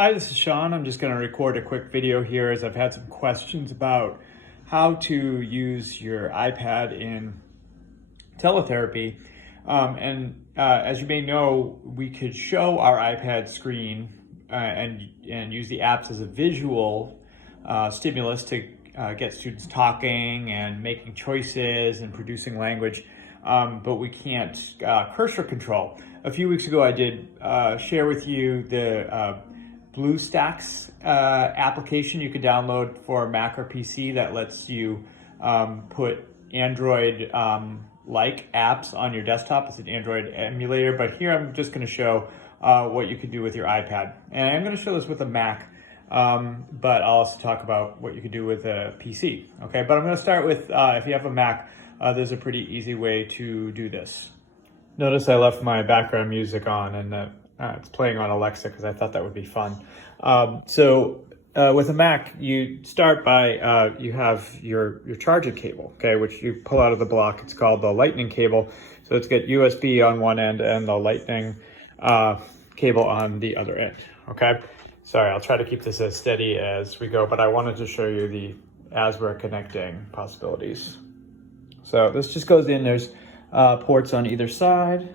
Hi, this is Sean. I'm just going to record a quick video here as I've had some questions about how to use your iPad in teletherapy. As you may know, we could show our iPad screen and use the apps as a visual stimulus to get students talking and making choices and producing language, but we can't cursor control. A few weeks ago, I did share with you the BlueStacks application you can download for Mac or PC that lets you put Android like apps on your desktop. It's an Android emulator, but here I'm just going to show what you can do with your iPad. And I'm going to show this with a Mac, but I'll also talk about what you can do with a PC. Okay, but I'm going to start with if you have a Mac, there's a pretty easy way to do this. Notice I left my background music on, and it's playing on Alexa because I thought that would be fun. With a Mac, you start by, you have your charging cable, okay, which you pull out of the block. It's called the lightning cable. So it's got USB on one end and the lightning cable on the other end, okay? Sorry, I'll try to keep this as steady as we go, but I wanted to show you as we're connecting possibilities. So this just goes in, there's ports on either side.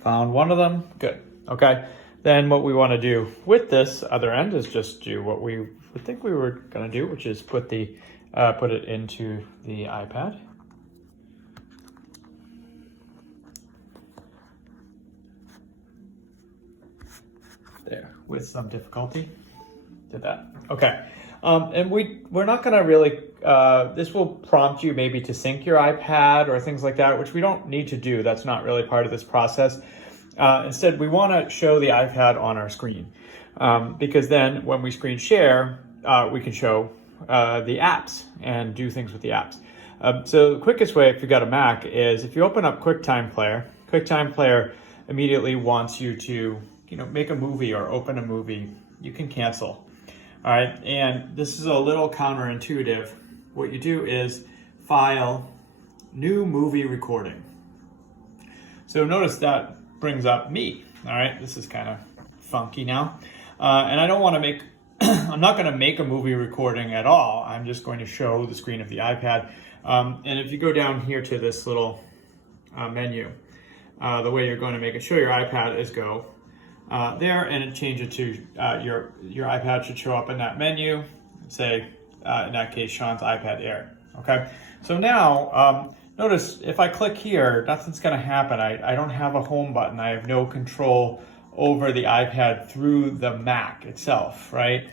Found one of them, good, okay. Then what we wanna do with this other end is just do what we would think we were gonna do, which is put it into the iPad. There, with some difficulty, did that, okay. And we're not gonna really, this will prompt you maybe to sync your iPad or things like that, which we don't need to do. That's not really part of this process. Instead, we wanna show the iPad on our screen because then when we screen share, we can show the apps and do things with the apps. So the quickest way, if you've got a Mac, is if you open up QuickTime Player immediately wants you to, make a movie or open a movie. You can cancel. All right, and this is a little counterintuitive. What you do is File, New Movie Recording. So notice that brings up me. All right, this is kind of funky now. And I don't want to make, I'm not going to make a movie recording at all. I'm just going to show the screen of the iPad. And if you go down here to this little menu, the way you're going to show your iPad is go there and change it to your iPad should show up in that menu and say, in that case, Sean's iPad Air. Okay, so now notice if I click here, nothing's going to happen. I don't have a home button. I have no control over the iPad through the Mac itself, right?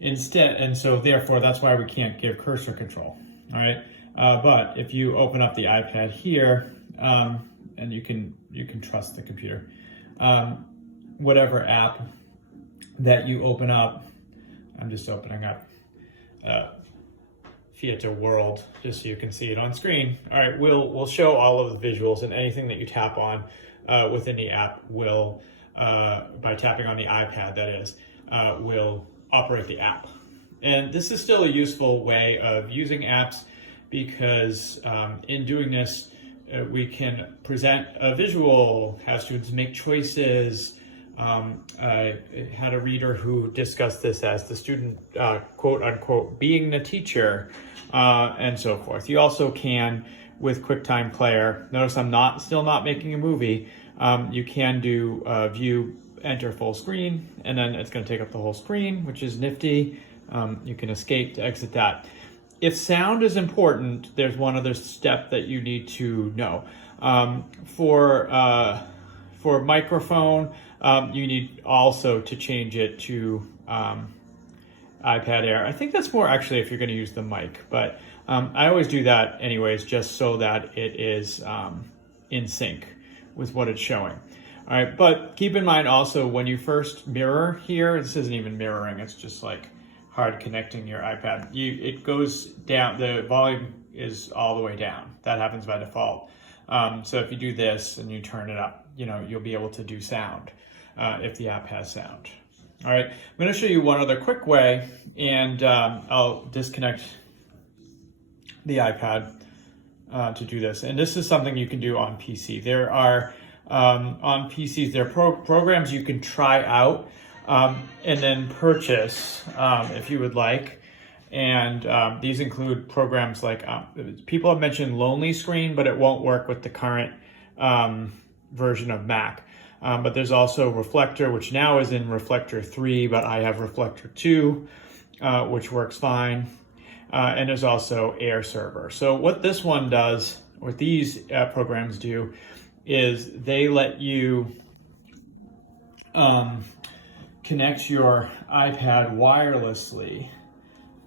Instead, and so therefore that's why we can't give cursor control. All right, but if you open up the iPad here, and you can trust the computer. Whatever app that you open up, I'm just opening up Theater World just so you can see it on screen. All right, we'll show all of the visuals, and anything that you tap on within the app will, by tapping on the iPad that is, will operate the app. And this is still a useful way of using apps because in doing this, we can present a visual, have students make choices. I had a reader who discussed this as the student, quote unquote, being the teacher, and so forth. You also can, with QuickTime Player, notice I'm still not making a movie. You can do view, enter full screen, and then it's going to take up the whole screen, which is nifty. You can escape to exit that. If sound is important, there's one other step that you need to know. For microphone, you need also to change it to iPad Air. I think that's more actually if you're going to use the mic, but I always do that anyways, just so that it is in sync with what it's showing. All right, but keep in mind also when you first mirror here, this isn't even mirroring, it's just like hard connecting your iPad. It goes down, the volume is all the way down. That happens by default. So if you do this and you turn it up, you'll be able to do sound if the app has sound. All right, I'm going to show you one other quick way, and I'll disconnect the iPad to do this. And this is something you can do on PC. There are on PCs. They're programs you can try out and then purchase if you would like. And these include programs like, people have mentioned Lonely Screen, but it won't work with the current version of Mac. But there's also Reflector, which now is in Reflector 3, but I have Reflector 2, which works fine. And there's also Air Server. So what this one does, what these programs do, is they let you connect your iPad wirelessly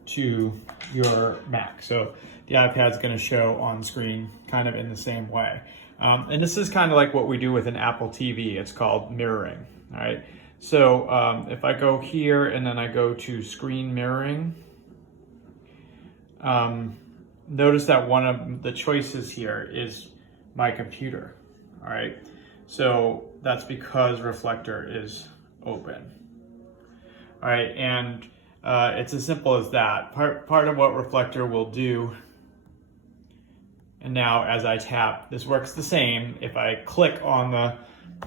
to your Mac. So the iPad is going to show on screen kind of in the same way. And this is kind of like what we do with an Apple TV. It's called mirroring. All right. So if I go here and then I go to screen mirroring, notice that one of the choices here is my computer. All right. So that's because Reflector is open. All right. And it's as simple as that. Part of what Reflector will do, and now as I tap, this works the same. If I click on the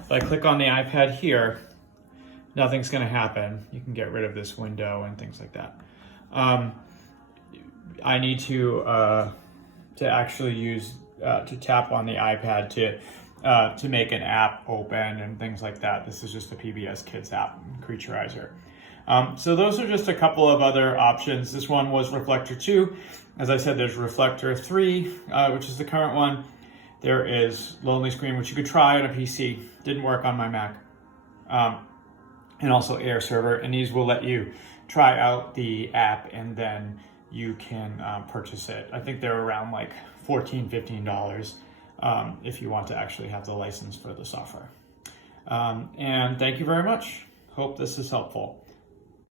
iPad here, nothing's going to happen. You can get rid of this window and things like that. I need to actually use to tap on the iPad to make an app open and things like that. This is just a PBS Kids app, Creaturizer. So those are just a couple of other options. This one was Reflector 2. As I said, there's Reflector 3, which is the current one. There is Lonely Screen, which you could try on a PC. Didn't work on my Mac. And also Air Server. And these will let you try out the app and then you can purchase it. I think they're around like $14, $15 if you want to actually have the license for the software. And thank you very much. Hope this is helpful.